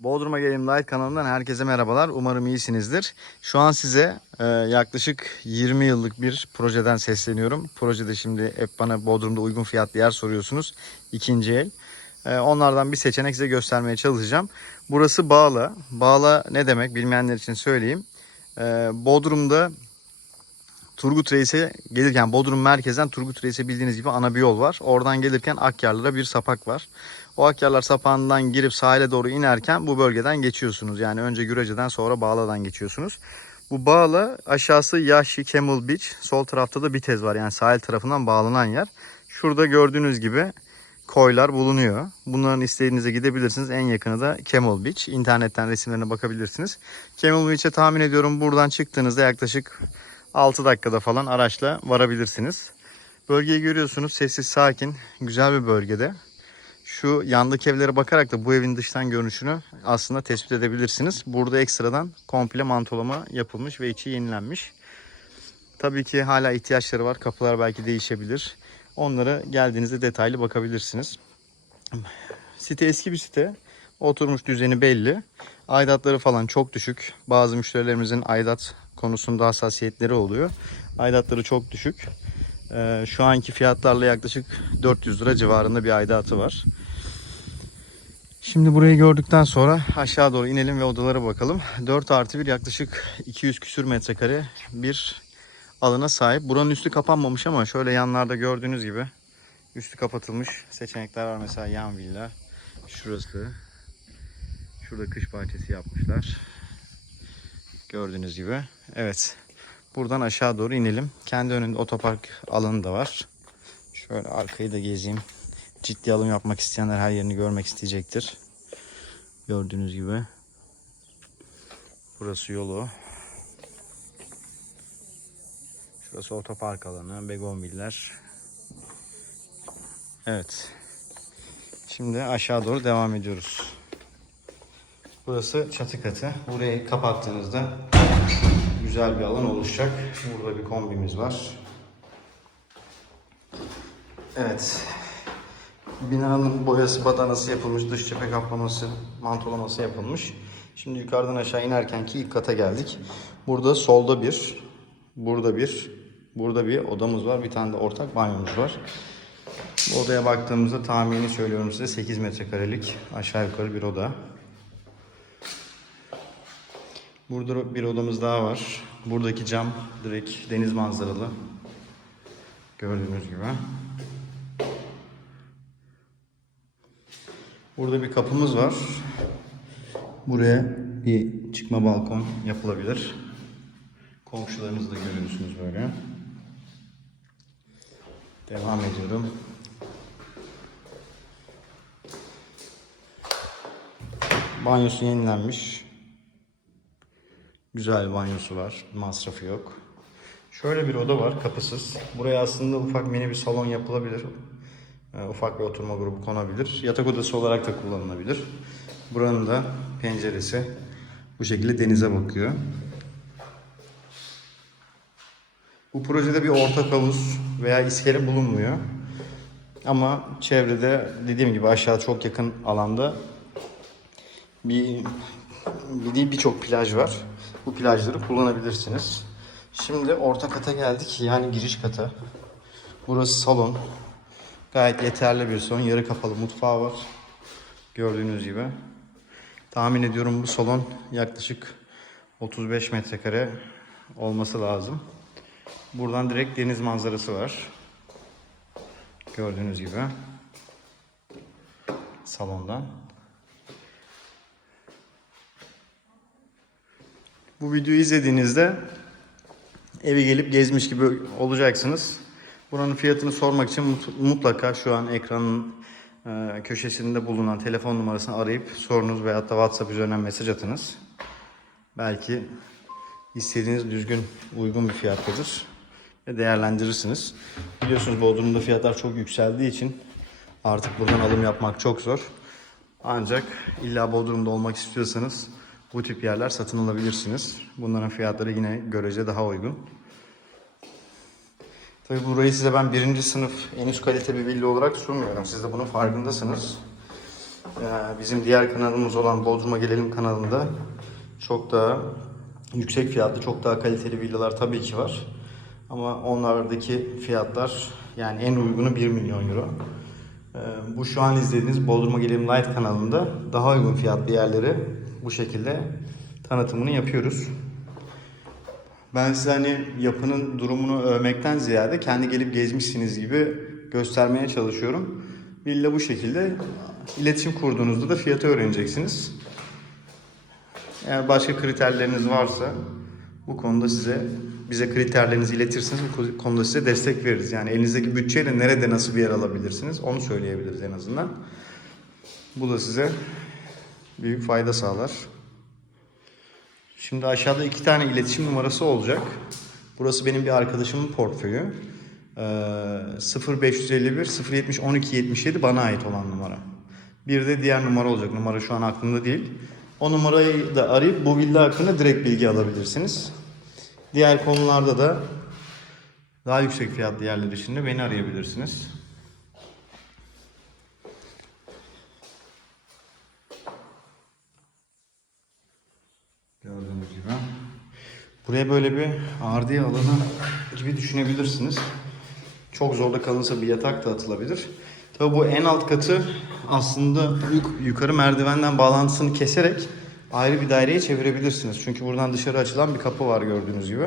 Bodrum'a Gelin Light kanalından herkese merhabalar. Umarım iyisinizdir. Şu an size e, yaklaşık 20 yıllık bir projeden sesleniyorum. Projede şimdi hep bana Bodrum'da uygun fiyatlı yer soruyorsunuz. İkinci el. E, onlardan bir seçenek size göstermeye çalışacağım. Burası Bağla. Bağla ne demek bilmeyenler için söyleyeyim. E, Bodrum'da Turgut Reis'e gelirken Bodrum merkezden Turgut Reis'e bildiğiniz gibi ana bir yol var. Oradan gelirken Akyarlı'da bir sapak var. O Akyarlar sapağından girip sahile doğru inerken bu bölgeden geçiyorsunuz. Yani önce Gürece'den sonra Bağla'dan geçiyorsunuz. Bu Bağla aşağısı Yahşi Camel Beach. Sol tarafta da Bitez var. Yani sahil tarafından bağlanan yer. Şurada gördüğünüz gibi koylar bulunuyor. Bunların istediğinize gidebilirsiniz. En yakını da Camel Beach. İnternetten resimlerine bakabilirsiniz. Camel Beach'e tahmin ediyorum buradan çıktığınızda yaklaşık 6 dakikada falan araçla varabilirsiniz. Bölgeyi görüyorsunuz. Sessiz, sakin, güzel bir bölgede. Şu yandaki evlere bakarak da bu evin dıştan görünüşünü aslında tespit edebilirsiniz. Burada ekstradan komple mantolama yapılmış ve içi yenilenmiş. Tabii ki hala ihtiyaçları var. Kapılar belki değişebilir. Onlara geldiğinizde detaylı bakabilirsiniz. Site eski bir site. Oturmuş düzeni belli. Aidatları falan çok düşük. Bazı müşterilerimizin aidat konusunda hassasiyetleri oluyor. Aidatları çok düşük. Ee, şu anki fiyatlarla yaklaşık 400 lira civarında bir aidatı var. Şimdi burayı gördükten sonra aşağı doğru inelim ve odalara bakalım. 4 artı 1 yaklaşık 200 küsür metrekare bir alana sahip. Buranın üstü kapanmamış ama şöyle yanlarda gördüğünüz gibi üstü kapatılmış seçenekler var. Mesela yan villa. Şurası. Şurada kış bahçesi yapmışlar. Gördüğünüz gibi. Evet. Buradan aşağı doğru inelim. Kendi önünde otopark alanı da var. Şöyle arkayı da gezeyim. Ciddi alım yapmak isteyenler her yerini görmek isteyecektir. Gördüğünüz gibi. Burası yolu. Şurası otopark alanı. Begonviller. Evet. Şimdi aşağı doğru devam ediyoruz. Burası çatı katı. Burayı kapattığınızda güzel bir alan oluşacak. Burada bir kombimiz var. Evet. Binanın boyası, badanası yapılmış, dış cephe kaplaması, mantolaması yapılmış. Şimdi yukarıdan aşağı inerkenki ilk kata geldik. Burada solda bir, burada bir, burada bir odamız var. Bir tane de ortak banyomuz var. Bu odaya baktığımızda tahmini söylüyorum size 8 metrekarelik aşağı yukarı bir oda. Burada bir odamız daha var. Buradaki cam direkt deniz manzaralı. Gördüğünüz gibi. Burada bir kapımız var. Buraya bir çıkma balkon yapılabilir. Komşularınızı da görüyorsunuz böyle. Devam ediyorum. Banyosu yenilenmiş. Güzel banyosu var. Masrafı yok. Şöyle bir oda var kapısız. Buraya aslında ufak mini bir salon yapılabilir. Ee, Ufak bir oturma grubu konabilir. Yatak odası olarak da kullanılabilir. Buranın da penceresi bu şekilde denize bakıyor. Bu projede bir ortak havuz veya iskele bulunmuyor. Ama çevrede dediğim gibi aşağı çok yakın alanda bir değil birçok plaj var. Bu plajları kullanabilirsiniz. Şimdi orta kata geldik. Yani giriş kata. Burası salon. Gayet yeterli bir salon. Yarı kapalı mutfağı var. Gördüğünüz gibi. Tahmin ediyorum bu salon yaklaşık 35 metrekare olması lazım. Buradan direkt deniz manzarası var. Gördüğünüz gibi. Salondan. Bu videoyu izlediğinizde evi gelip gezmiş gibi olacaksınız. Buranın fiyatını sormak için mut- mutlaka şu an ekranın e, köşesinde bulunan telefon numarasını arayıp sorunuz veyahut da WhatsApp üzerinden mesaj atınız. Belki istediğiniz düzgün, uygun bir fiyattadır ve değerlendirirsiniz. Biliyorsunuz Bodrum'da fiyatlar çok yükseldiği için artık buradan alım yapmak çok zor. Ancak illa Bodrum'da olmak istiyorsanız bu tip yerler satın alabilirsiniz. Bunların fiyatları yine görece daha uygun. Tabii burayı size ben birinci sınıf en üst kalite bir villa olarak sunmuyorum. Siz de bunun farkındasınız. Ee, bizim diğer kanalımız olan Bodrum'a Gelelim kanalında çok daha yüksek fiyatlı, çok daha kaliteli villalar tabii ki var. Ama onlardaki fiyatlar yani en uygunu 1 milyon euro. Ee, Bu şu an izlediğiniz Bodrum'a Gelelim Light kanalında daha uygun fiyatlı yerleri bu şekilde tanıtımını yapıyoruz. Ben size hani yapının durumunu övmekten ziyade kendi gelip gezmişsiniz gibi göstermeye çalışıyorum. Villa bu şekilde. İletişim kurduğunuzda da fiyatı öğreneceksiniz. Eğer başka kriterleriniz varsa bu konuda size bize kriterlerinizi iletirseniz bu konuda size destek veririz. Yani elinizdeki bütçeyle nerede nasıl bir yer alabilirsiniz onu söyleyebiliriz en azından. Bu da size büyük fayda sağlar. Şimdi aşağıda iki tane iletişim numarası olacak. Burası benim bir arkadaşımın portföyü. Ee, 0551 070 12 77 bana ait olan numara. Bir de diğer numara olacak. Numara şu an aklımda değil. O numarayı da arayıp bu villa hakkında direkt bilgi alabilirsiniz. Diğer konularda da daha yüksek fiyatlı yerler için de beni arayabilirsiniz. Gördüğünüz gibi. Buraya böyle bir ardiye alanı gibi düşünebilirsiniz. Çok zorda kalırsa bir yatak da atılabilir. Tabii bu en alt katı aslında yuk- yukarı merdivenden bağlantısını keserek ayrı bir daireye çevirebilirsiniz. Çünkü buradan dışarı açılan bir kapı var gördüğünüz gibi.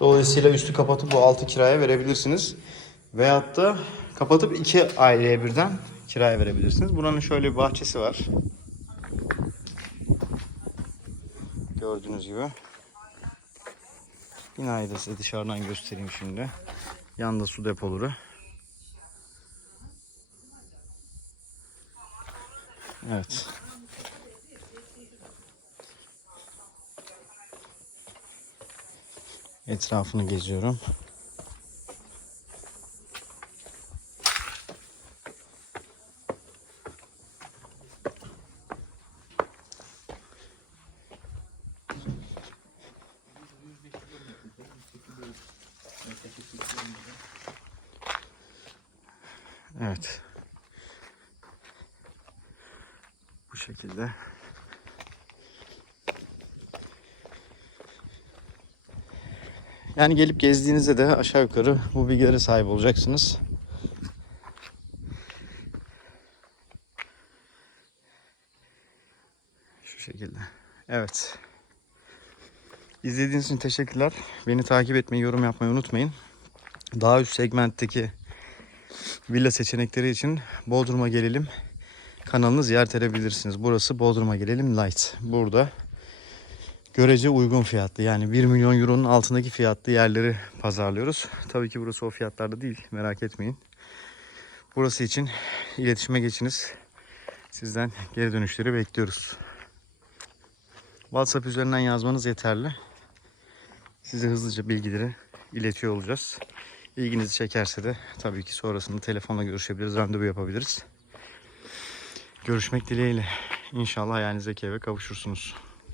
Dolayısıyla üstü kapatıp bu altı kiraya verebilirsiniz. Veyahut da kapatıp iki aileye birden kiraya verebilirsiniz. Buranın şöyle bir bahçesi var. Gördüğünüz gibi. Binayı da size dışarıdan göstereyim şimdi. Yanında su depoları. Evet. Etrafını geziyorum. Evet. Bu şekilde. Yani gelip gezdiğinizde de aşağı yukarı bu bilgilere sahip olacaksınız. Şu şekilde. Evet. İzlediğiniz için teşekkürler. Beni takip etmeyi, yorum yapmayı unutmayın. Daha üst segmentteki villa seçenekleri için Bodrum'a gelelim kanalını ziyaret edebilirsiniz. Burası Bodrum'a gelelim Light. Burada görece uygun fiyatlı yani 1 milyon euronun altındaki fiyatlı yerleri pazarlıyoruz. Tabii ki burası o fiyatlarda değil merak etmeyin. Burası için iletişime geçiniz. Sizden geri dönüşleri bekliyoruz. WhatsApp üzerinden yazmanız yeterli. Size hızlıca bilgileri iletiyor olacağız. İlginizi çekerse de tabii ki sonrasında telefonla görüşebiliriz, randevu yapabiliriz. Görüşmek dileğiyle. İnşallah hayalinizdeki eve kavuşursunuz.